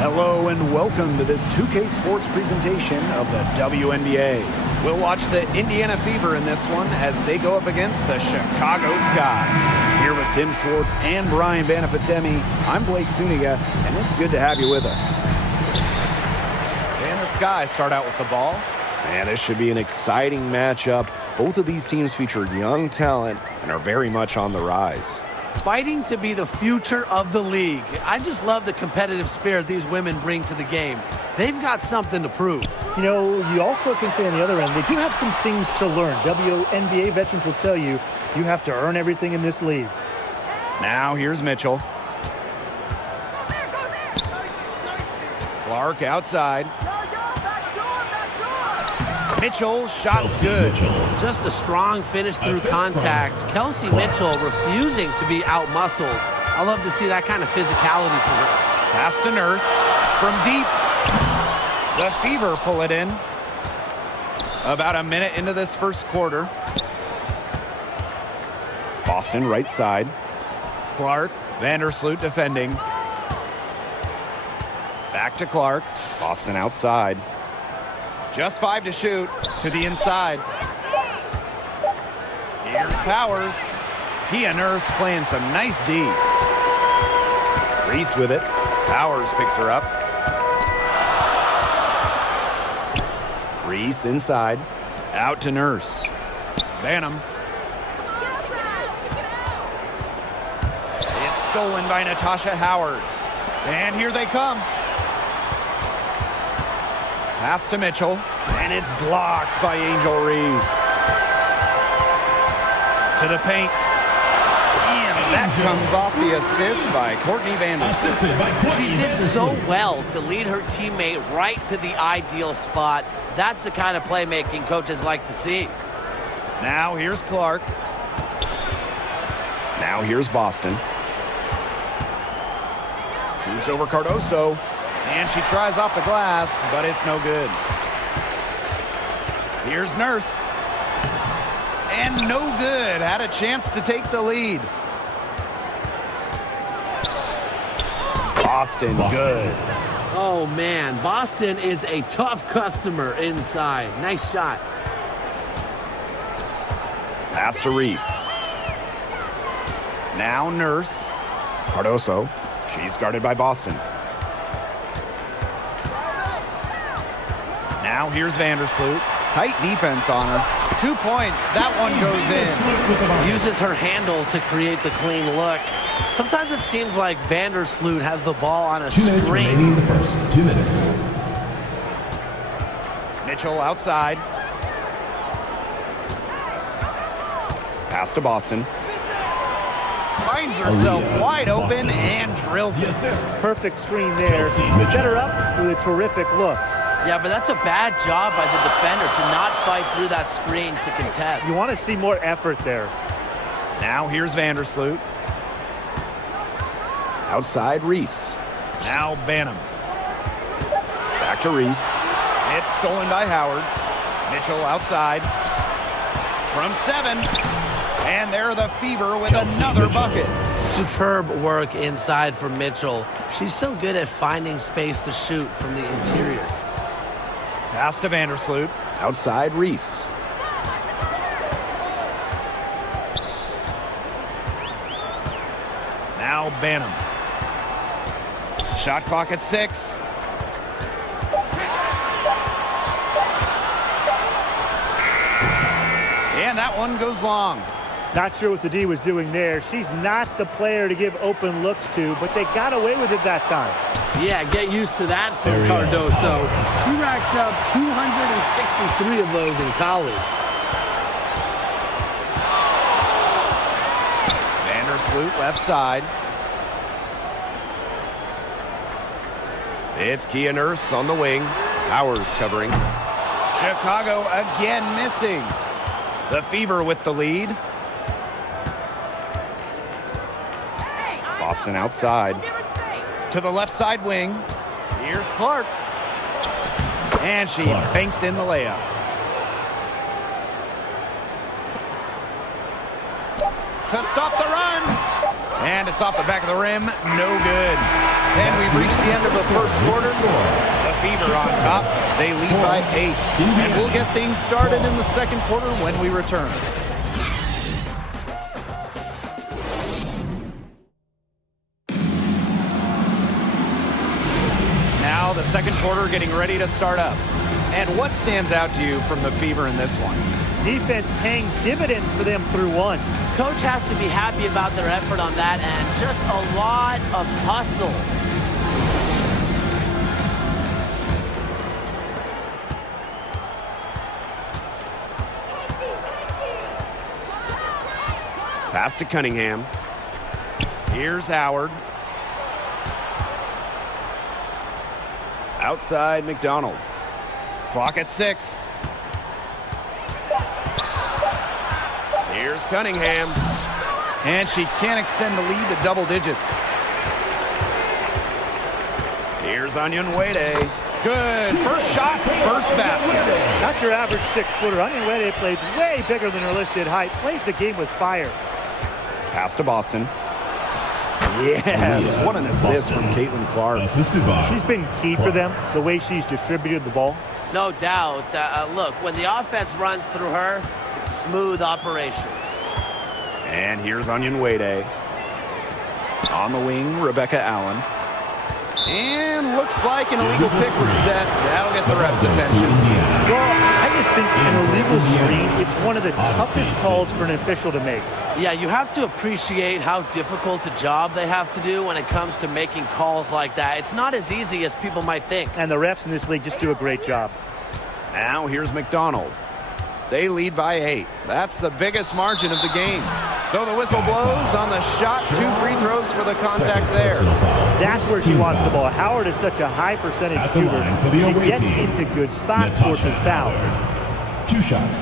Hello and welcome to this 2K Sports presentation of the WNBA. We'll watch the Indiana Fever in this one as they go up against the Chicago Sky. Here with Tim Swartz and Brian Banafitemi, I'm Blake Suniga, and it's good to have you with us. And the Sky start out with the ball. Man, this should be an exciting matchup. Both of these teams feature young talent and are very much on the rise. Fighting to be the future of the league. I just love the competitive spirit these women bring to the game. They've got something to prove. You know, you also can say on the other end, they do have some things to learn. WNBA veterans will tell you, you have to earn everything in this league. Now here's Mitchell. Clark outside. Mitchell shot good. Just a strong finish through contact. Kelsey Mitchell refusing to be out-muscled. I love to see that kind of physicality for her. Pass to Nurse from deep. The Fever pull it in. About a minute into this first quarter. Boston right side. Clark, Vandersloot defending. Back to Clark. Boston outside. Just 5 to shoot to the inside. Here's Powers. Kia Nurse playing some nice D. Reese with it. Powers picks her up. Reese inside. Out to Nurse. Banham. It's stolen by Natasha Howard. And here they come. Pass to Mitchell, and it's blocked by Angel Reese. To the paint. And that comes off the assist by Courtney Vanderson. She did so well to lead her teammate right to the ideal spot. That's the kind of playmaking coaches like to see. Now here's Clark. Now here's Boston. Shoots over Cardoso. And she tries off the glass, but it's no good. Here's Nurse. And no good. Had a chance to take the lead. Boston good. Oh, man. Boston is a tough customer inside. Nice shot. Pass to Reese. Now Nurse. Cardoso. She's guarded by Boston. Now here's Vandersloot. Tight defense on her. 2 points. That one goes in. Uses her handle to create the clean look. Sometimes it seems like Vandersloot has the ball on a 2 minutes string. remaining in the first. 2 minutes. Mitchell outside. Pass to Boston. Finds herself wide open and drills it. Perfect screen there. Set her up with a terrific look. Yeah, but that's a bad job by the defender to not fight through that screen to contest. You want to see more effort there. Now here's Vandersloot. Outside Reese. Now Banham. Back to Reese. It's stolen by Howard. Mitchell outside. From 7. And there the Fever with another bucket. Superb work inside for Mitchell. She's so good at finding space to shoot from the interior. Pass to Vandersloot. Outside Reese. Now Banham. Shot clock at 6. And that one goes long. Not sure what the D was doing there. She's not the player to give open looks to, but they got away with it that time. Yeah, get used to that from Cardoso. He racked up 263 of those in college. Vandersloot left side. It's Kia Nurse on the wing. Powers covering. Chicago again missing. The Fever with the lead. Boston outside. To the left side wing. Here's Clark. And she banks in the layup. To stop the run. And it's off the back of the rim. No good. And we've reached the end of the first quarter. The Fever on top. They lead by 8. And we'll get things started in the second quarter when we return. Now the second quarter getting ready to start up. And what stands out to you from the Fever in this one? Defense paying dividends for them through one. Coach has to be happy about their effort on that end. Just a lot of hustle. Pass to Cunningham. Here's Howard. Outside McDonald. Clock at 6. Here's Cunningham. And she can't extend the lead to double digits. Here's Onyenwere. Good. First shot, first basket. Not your average 6-footer. Onyenwere plays way bigger than her listed height. Plays the game with fire. Pass to Boston. Yes, what an assist from Caitlin Clark. She's been key for them, the way she's distributed the ball. No doubt. Look, when the offense runs through her, it's a smooth operation. And here's Onyenwere. On the wing, Rebecca Allen. And looks like an illegal pick was set. That'll get the ref's attention. Well, I just think an illegal screen, it's one of the toughest calls for an official to make. Yeah, you have to appreciate how difficult a job they have to do when it comes to making calls like that. It's not as easy as people might think. And the refs in this league just do a great job. Now here's McDonald. They lead by 8. That's the biggest margin of the game. So the whistle blows on the shot. 2 free throws for the contact there. That's where she wants the ball. Howard is such a high percentage shooter. She gets into good spots, forces fouls. 2 shots.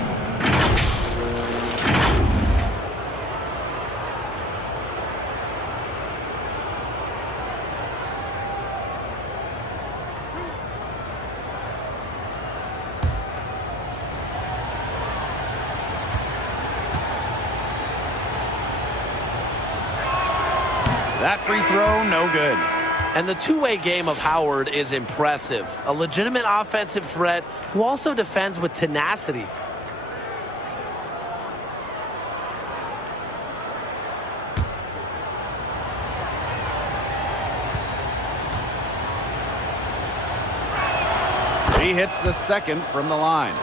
That free throw, no good. And the two-way game of Howard is impressive. A legitimate offensive threat who also defends with tenacity. She hits the second from the line.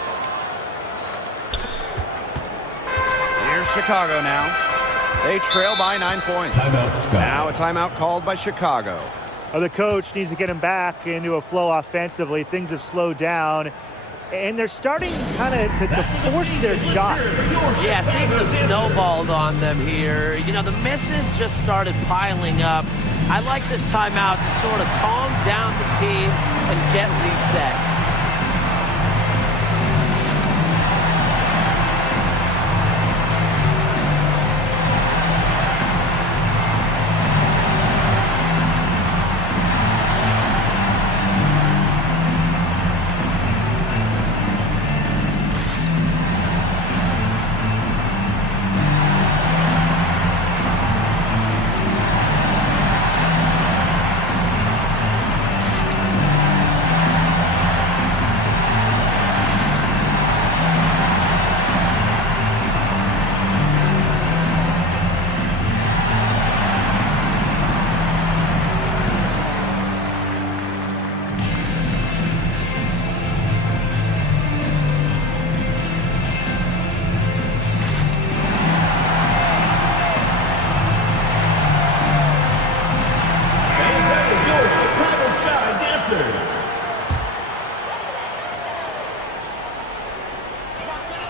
Here's Chicago now. They trail by 9 points. Now a timeout called by Chicago. The coach needs to get him back into a flow offensively. Things have slowed down, and they're starting kind of to force their shots. Yeah, things have snowballed on them here. You know, the misses just started piling up. I like this timeout to sort of calm down the team and get reset.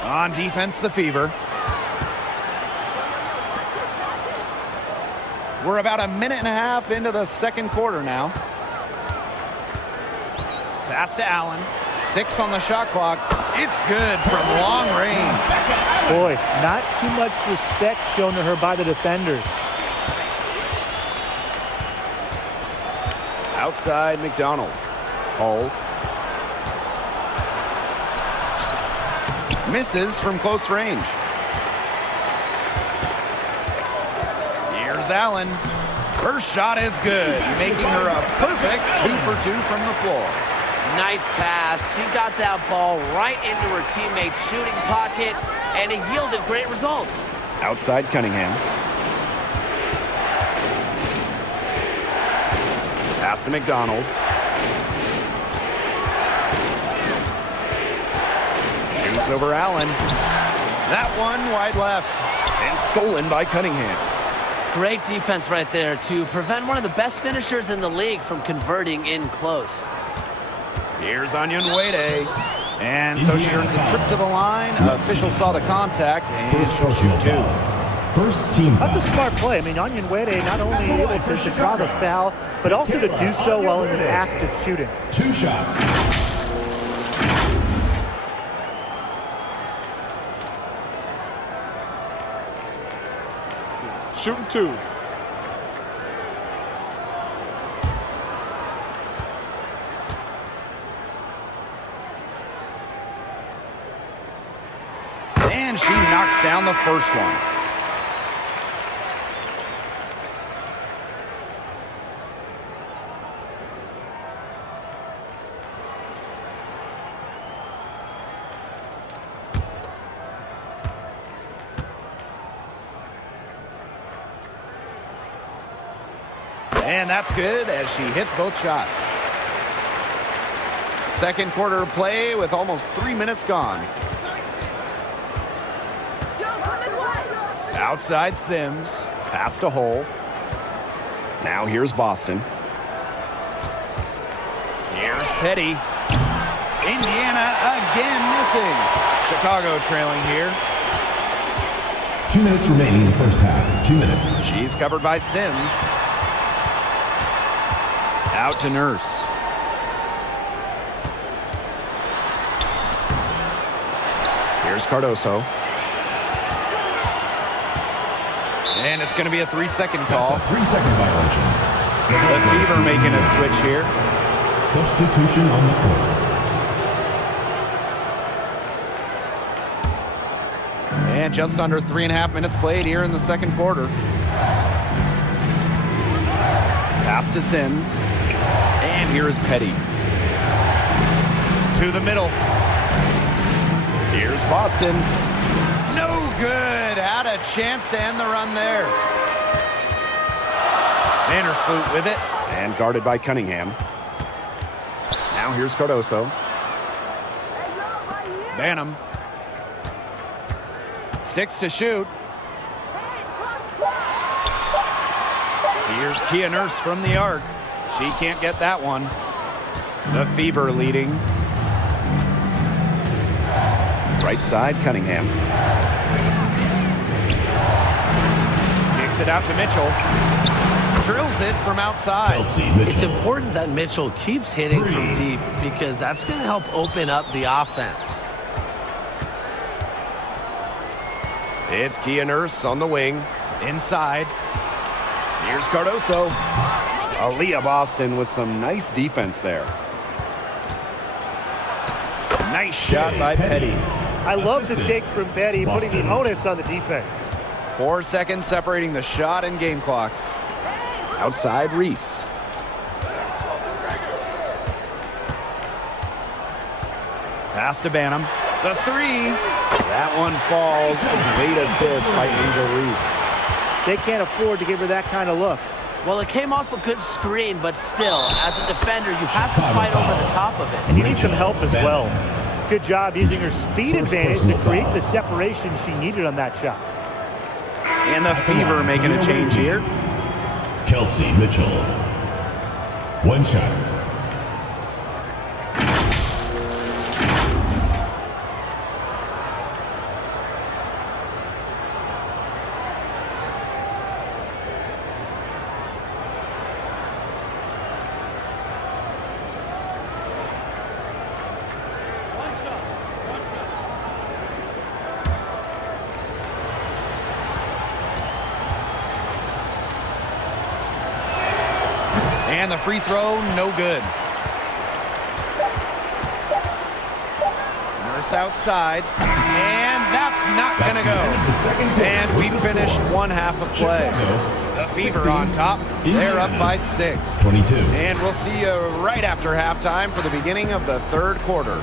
On defense, the Fever. We're about a minute and a half into the second quarter now. Pass to Allen. 6 on the shot clock. It's good from long range. Boy, not too much respect shown to her by the defenders. Outside McDonald. Hull. Misses from close range. Here's Allen. First shot is good, making her a perfect 2 for 2 from the floor. Nice pass. She got that ball right into her teammate's shooting pocket, and it yielded great results. Outside Cunningham. Pass to McDonald. Shoots over Allen. That one wide left. And stolen by Cunningham. Great defense right there to prevent one of the best finishers in the league from converting in close. Here's Onyenwere. And so she earns a trip to the line. Officials saw the contact, and she'll shoot 2. First team foul. That's a smart play. I mean, Onyenwere not only able to draw the foul, but also to do so while in the act of shooting. 2 shots. Shooting 2. And she knocks down the first one. And that's good as she hits both shots. Second quarter of play with almost 3 minutes gone. Outside Sims. Pass to Hull. Now here's Boston. Here's Petty. Indiana again missing. Chicago trailing here. 2 minutes remaining in the first half. 2 minutes. She's covered by Sims. Out to Nurse. Here's Cardoso. And it's going to be a 3-second That's call. a 3-second violation. The Fever making a switch here. Substitution on the court. And just under 3.5 minutes played here in the second quarter. Pass to Sims. And here is Petty. To the middle. Here's Boston. No good. Had a chance to end the run there. Vandersloot with it. And guarded by Cunningham. Now here's Cardoso. Banham. 6 to shoot. Here's Kia Nurse from the arc. She can't get that one. The Fever leading. Right side, Cunningham. Kicks it out to Mitchell. Drills it from outside. Kelsey Mitchell. It's important that Mitchell keeps hitting from deep because that's going to help open up the offense. It's Kia Nurse on the wing. Inside. Here's Cardoso. Aaliyah Boston with some nice defense there. Nice shot by Petty. I love the take from Petty, putting the onus on the defense. 4 seconds separating the shot and game clocks. Outside Reese. Pass to Banham. The 3. That one falls. Late assist by Angel Reese. They can't afford to give her that kind of look. Well, it came off a good screen, but still, as a defender, you have to fight over the top of it. And you need some help as well. Good job using her speed advantage to create the separation she needed on that shot. And the Fever making a change here. Kelsey Mitchell. 1 shot. And the free throw, no good. Nurse outside. And that's It's not going to go. And we finished one half of play. The Fever on top. They're up by 6. 22. And we'll see you right after halftime for the beginning of the third quarter.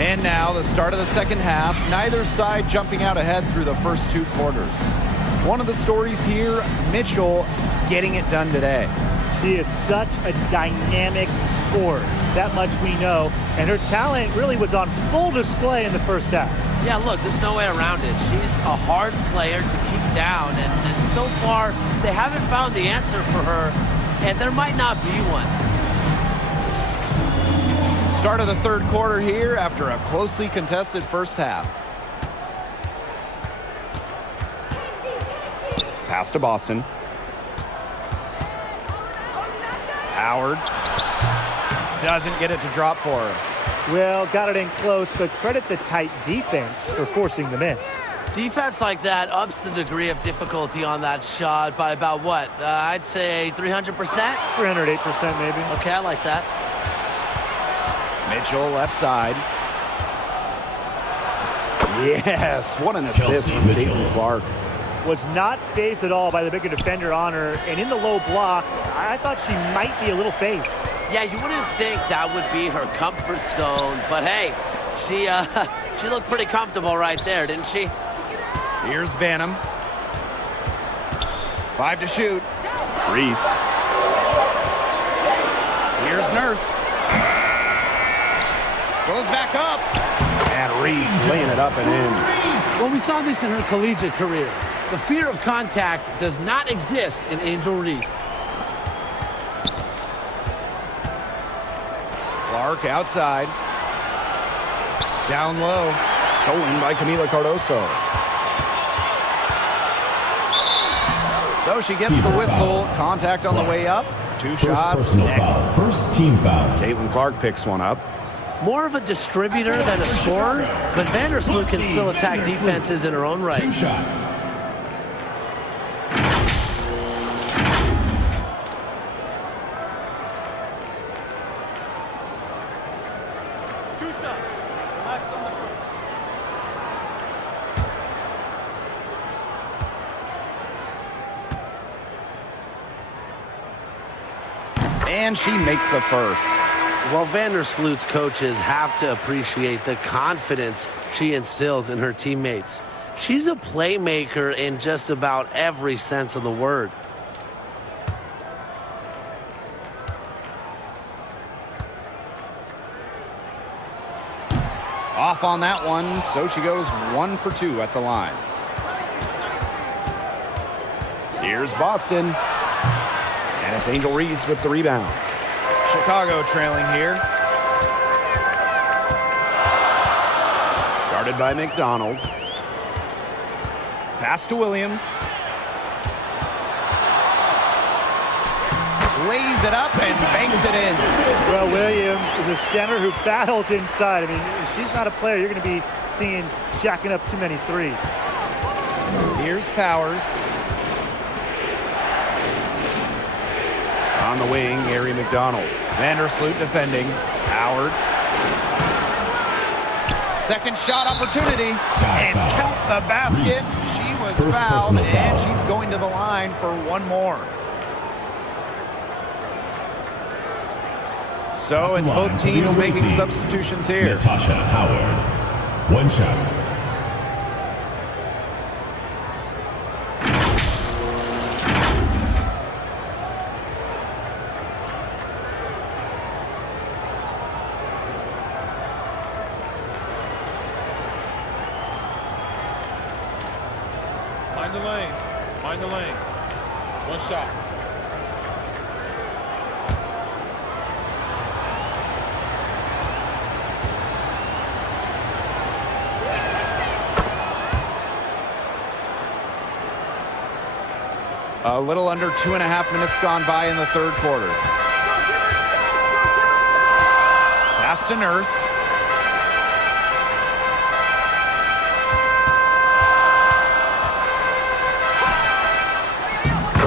And now the start of the second half, neither side jumping out ahead through the first 2 quarters. One of the stories here, Mitchell getting it done today. She is such a dynamic scorer. That much we know. And her talent really was on full display in the first half. Yeah, look, there's no way around it. She's a hard player to keep down, and so far, they haven't found the answer for her, and there might not be one. Start of the third quarter here after a closely contested first half. Pass to Boston. Howard doesn't get it to drop for her. Well, got it in close, but credit the tight defense for forcing the miss. Defense like that ups the degree of difficulty on that shot by about what? I'd say 300%? 308% maybe. Okay, I like that. Mitchell left side. Yes, what an assist from Caitlin Clark. Was not phased at all by the bigger defender on her, and in the low block, I thought she might be a little phased. Yeah, you wouldn't think that would be her comfort zone, but hey, she looked pretty comfortable right there, didn't she? Here's Banham. 5 to shoot. Reese. Here's Nurse. Goes back up. And Reese laying it up and in. Well, we saw this in her collegiate career. The fear of contact does not exist in Angel Reese. Clark outside. Down low. Stolen by Camila Cardoso. So she gets the whistle. Contact on the way up. 2 shots. Personal foul. First team foul. Caitlin Clark picks one up. More of a distributor than a scorer, but Vandersloot can still attack defenses in her own right. 2 shots. And she makes the first. Well, Vandersloot's coaches have to appreciate the confidence she instills in her teammates. She's a playmaker in just about every sense of the word. Off on that one, so she goes 1 for 2 at the line. Here's Boston. And it's Angel Reese with the rebound. Chicago trailing here. Guarded by McDonald. Pass to Williams. Lays it up and banks it in. Well, Williams is a center who battles inside. I mean, if she's not a player, you're going to be seeing jacking up too many threes. Here's Powers. On the wing, Gary McDonald. Vandersloot defending. Howard. Second shot opportunity. And count the basket. She was fouled, and she's going to the line for one more. So it's both teams making substitutions here. Natasha Howard. 1 shot. Mind the lanes. Mind the lanes. One shot. A little under 2.5 minutes gone by in the third quarter. Pass to Nurse.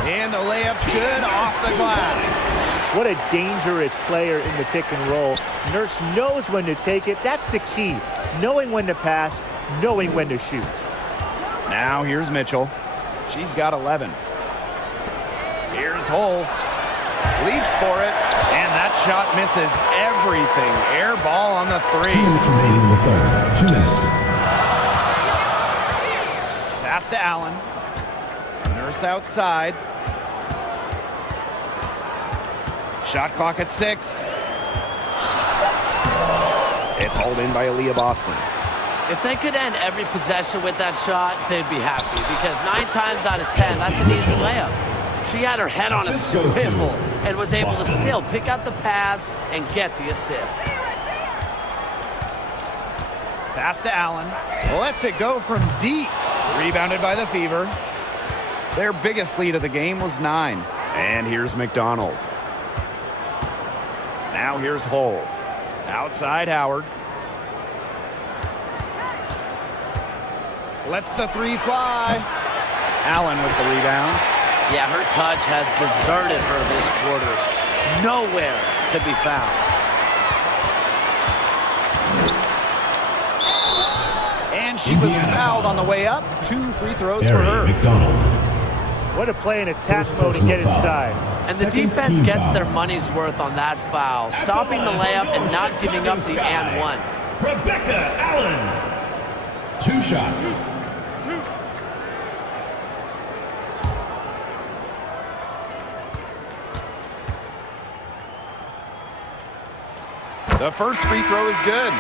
And the layup's good off the glass. What a dangerous player in the pick and roll. Nurse knows when to take it. That's the key. Knowing when to pass, knowing when to shoot. Now here's Mitchell. She's got 11. Here's Hull. Leaps for it. And that shot misses everything. Air ball on the 3. 2 minutes remaining in the third. 2 minutes. Pass to Allen. Nurse outside. Shot clock at 6. It's hauled in by Aaliyah Boston. If they could end every possession with that shot, they'd be happy because 9 times out of 10, that's an easy layup. She had her head on a swivel and was able to still pick out the pass and get the assist. Pass to Allen. Lets it go from deep. Rebounded by the Fever. Their biggest lead of the game was 9. And here's McDonald. Now here's Hull. Outside Howard. Lets the 3 fly. Allen with the rebound. Yeah, her touch has deserted her this quarter. Nowhere to be found. And she was fouled on the way up. 2 free throws for her. McDonald. What a play in attack mode and get inside. And the defense gets their money's worth on that foul, stopping the layup and not giving up the and one. Rebecca Allen. 2 shots. The first free throw is good.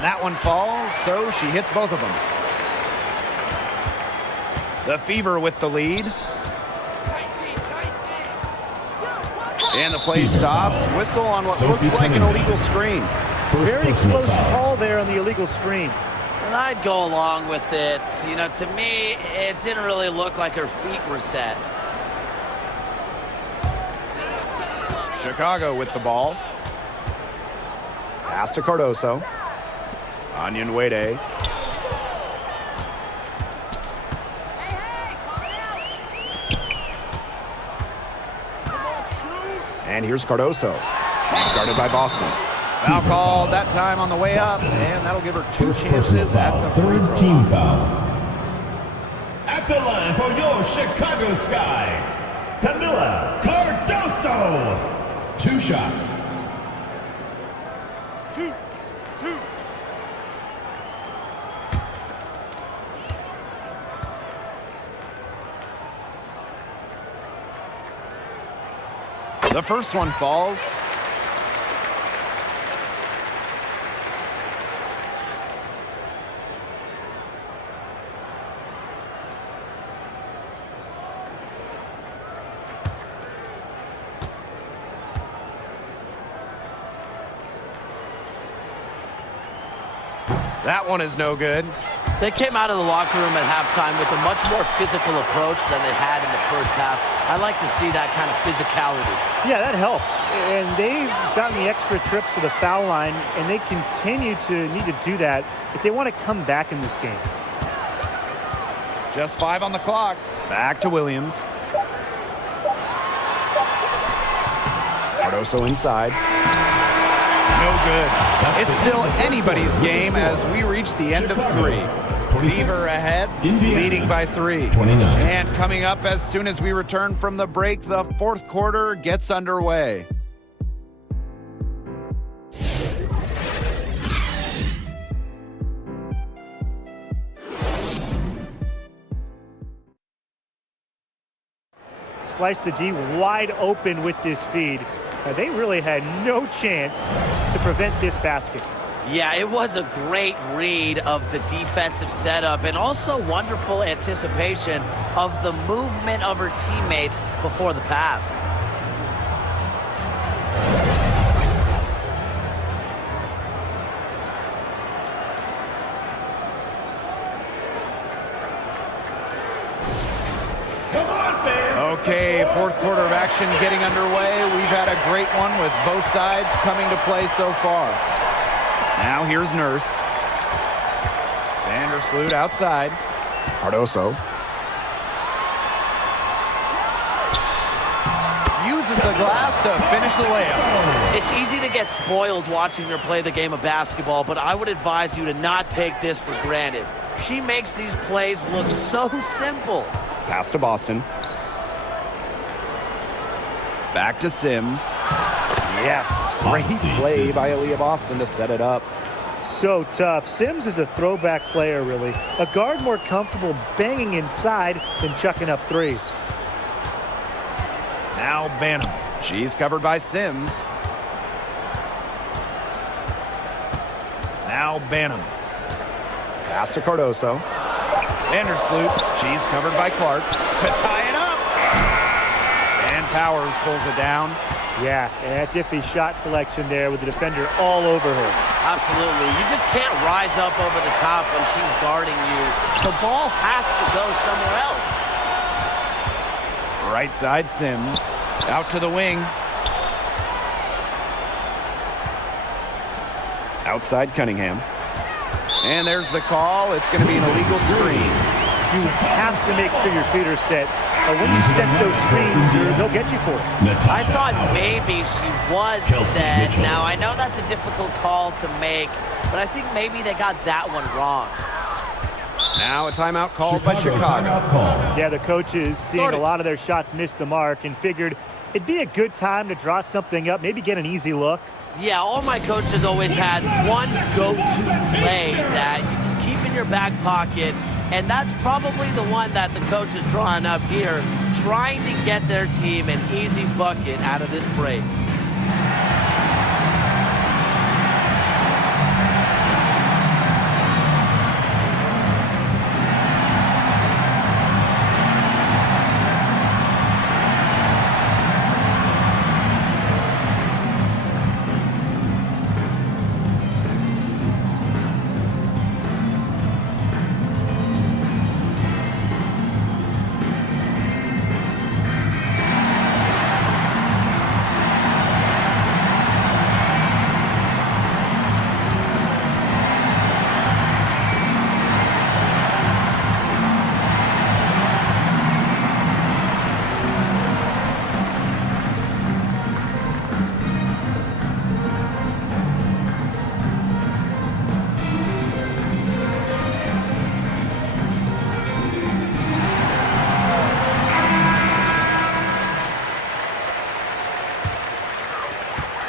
That one falls, so she hits both of them. The Fever with the lead. And the play stops. Whistle on what looks like an illegal screen. Very close call there on the illegal screen. And I'd go along with it. You know, to me, it didn't really look like her feet were set. Chicago with the ball. Pass to Cardoso. Onion Wade. And here's Cardoso. She's guarded by Boston. Foul called that time on the way up, and that'll give her 2 chances at the free Third throw team line. foul. At the line for your Chicago Sky, Camila Cardoso. 2 shots. The first one falls. That one is no good. They came out of the locker room at halftime with a much more physical approach than they had in the first half. I like to see that kind of physicality. Yeah, that helps. And they've gotten the extra trips to the foul line, and they continue to need to do that if they want to come back in this game. Just 5 on the clock. Back to Williams. Cardoso inside. No good. It's still anybody's game as we reach the end of 3. Fever ahead, leading by 3. 29. And coming up as soon as we return from the break, the fourth quarter gets underway. sliced the D wide open with this feed. They really had no chance to prevent this basket. Yeah, it was a great read of the defensive setup and also wonderful anticipation of the movement of her teammates before the pass. Okay, fourth quarter of action getting underway. We've had a great one with both sides coming to play so far. Now here's Nurse. Vandersloot outside. Cardoso. Uses the glass to finish the layup. It's easy to get spoiled watching her play the game of basketball, but I would advise you to not take this for granted. She makes these plays look so simple. Pass to Boston. Back to Sims. Yes. Great play by Aaliyah Boston to set it up. So tough. Sims is a throwback player, really. A guard more comfortable banging inside than chucking up threes. Now Banham. She's covered by Sims. Now Banham. Pass to Cardoso. Vandersloot. She's covered by Clark. To tie it up. And Powers pulls it down. Yeah, that's iffy shot selection there with the defender all over her. Absolutely. You just can't rise up over the top when she's guarding you. The ball has to go somewhere else. Right side Sims. Out to the wing. Outside Cunningham. And there's the call. It's going to be an illegal screen. You have to make sure your feet are set. When you set those screens, they'll get you for it. I thought maybe she was set. Now, I know that's a difficult call to make, but I think maybe they got that one wrong. Now a timeout called by Chicago. Timeout call. Yeah, the coaches seeing a lot of their shots miss the mark and figured it'd be a good time to draw something up, maybe get an easy look. Yeah, all my coaches always had one go-to play that you just keep in your back pocket, and that's probably the one that the coach is drawing up here, trying to get their team an easy bucket out of this break.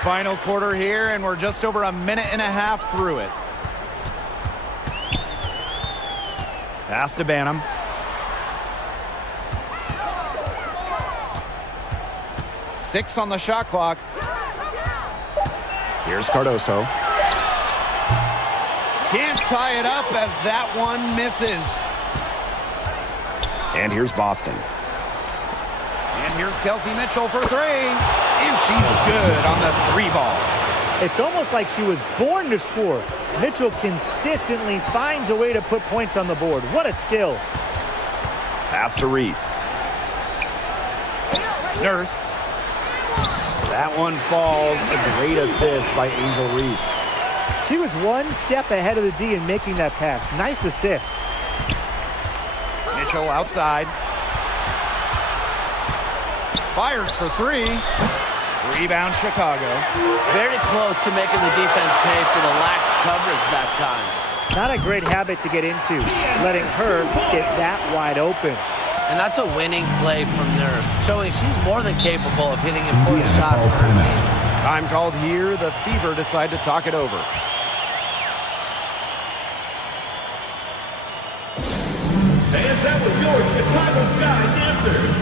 Final quarter here, and we're just over a minute and a half through it. Pass to Banham. Six on the shot clock. Here's Cardoso. Can't tie it up as that one misses. And here's Boston. And here's Kelsey Mitchell for three. And she's good on the three ball. It's almost like she was born to score. Mitchell consistently finds a way to put points on the board. What a skill. Pass to Reese. Nurse. That one falls. A great assist by Angel Reese. She was one step ahead of the D in making that pass. Nice assist. Mitchell outside. Fires for three. Rebound Chicago. Very close to making the defense pay for the lax coverage that time. Not a great habit to get into, letting her get that wide open. And that's a winning play from Nurse, showing she's more than capable of hitting important shots for her team. Time called here. The Fever decide to talk it over. And that was your Chicago Sky Dancers.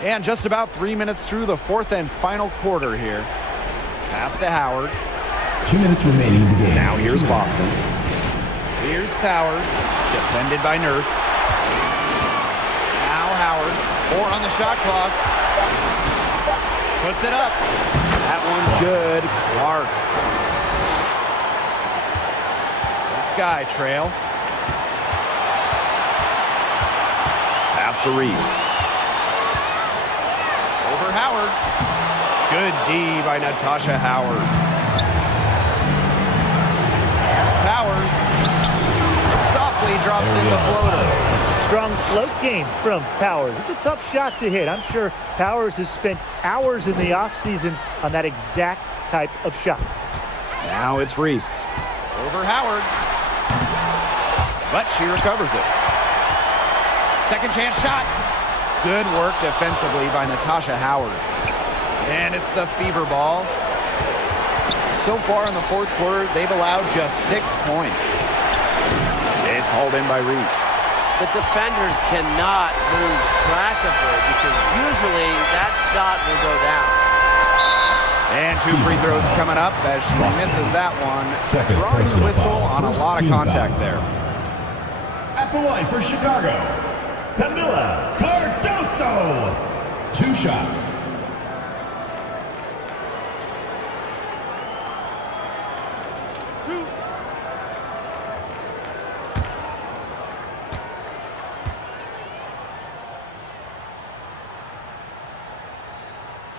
And just about 3 minutes through the fourth and final quarter here. Pass to Howard. 2 minutes remaining in the game. Now here's Boston. Here's Powers, defended by Nurse. Now Howard, 4 on the shot clock. Puts it up. That one's good. Clark. The Sky Trail. Pass to Reese. Over Howard. Good D by Natasha Howard. Here's Powers. Softly drops in the floater. Strong float game from Powers. It's a tough shot to hit. I'm sure Powers has spent hours in the offseason on that exact type of shot. Now it's Reese. Over Howard. But she recovers it. Second chance shot. Good work defensively by Natasha Howard. And it's the Fever ball. So far in the fourth quarter, they've allowed just 6 points. It's hauled in by Reese. The defenders cannot lose track of her because usually that shot will go down. And 2 free throws coming up as she misses that one. Second Drawing the personal whistle foul. on a First lot of team contact foul. there. At the line for Chicago, Camila Cardoso. 2 shots.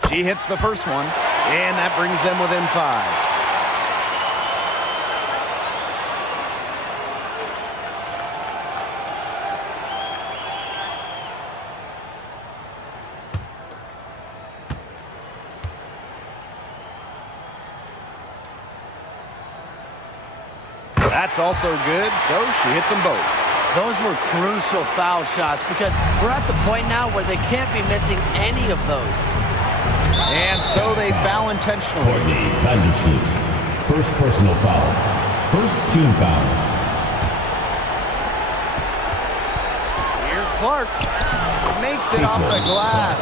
She hits the first one, and that brings them within 5. That's also good, so she hits them both. Those were crucial foul shots because we're at the point now where they can't be missing any of those. And so they foul intentionally. Courtney Vandersloot. First personal foul. First team foul. Here's Clark. Makes it off the glass.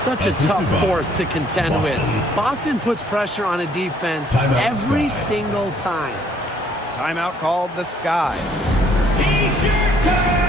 Such a tough force to contend with. Boston puts pressure on a defense every single time. Timeout called the Sky. T-shirt time!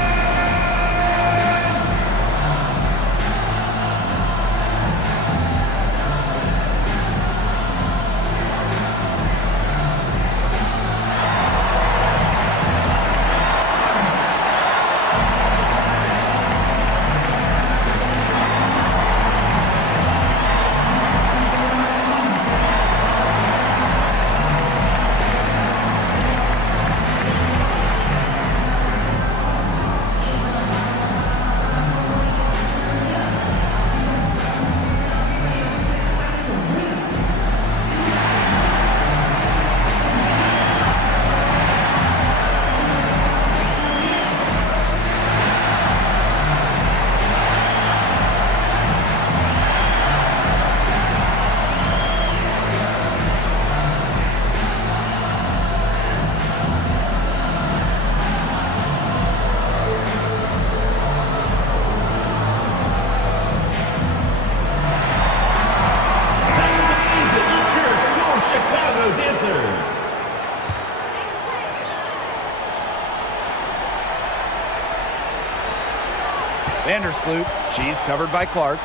Vandersloot. She's covered by Clark.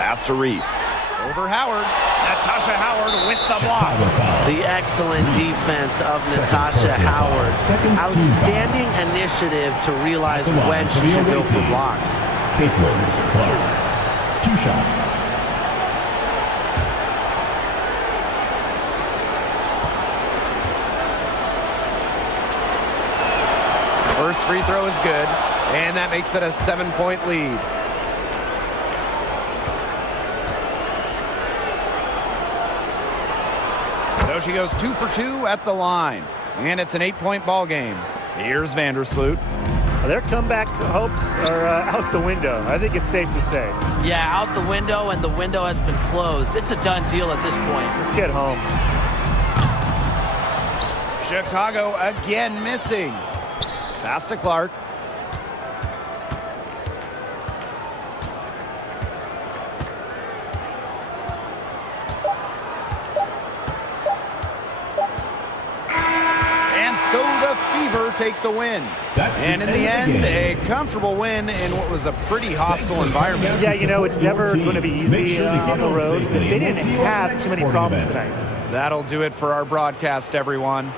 Pass to Reese. Over Howard. Natasha Howard with the block. The excellent defense of Natasha Howard. Outstanding initiative to realize when she should go for blocks. Caitlin Clark. 2 shots. First free throw is good, and that makes it a 7-point lead. So she goes 2 for 2 at the line, and it's an 8-point ball game. Here's Vandersloot. Their comeback hopes are out the window. I think it's safe to say. Yeah, out the window, and the window has been closed. It's a done deal at this point. Let's get home. Chicago again missing. Pass to Clark. take the win. That's and in the end, a comfortable win in what was a pretty hostile environment. Yeah, you know, it's never going to be easy on the road. They didn't have too many problems tonight. That'll do it for our broadcast, everyone.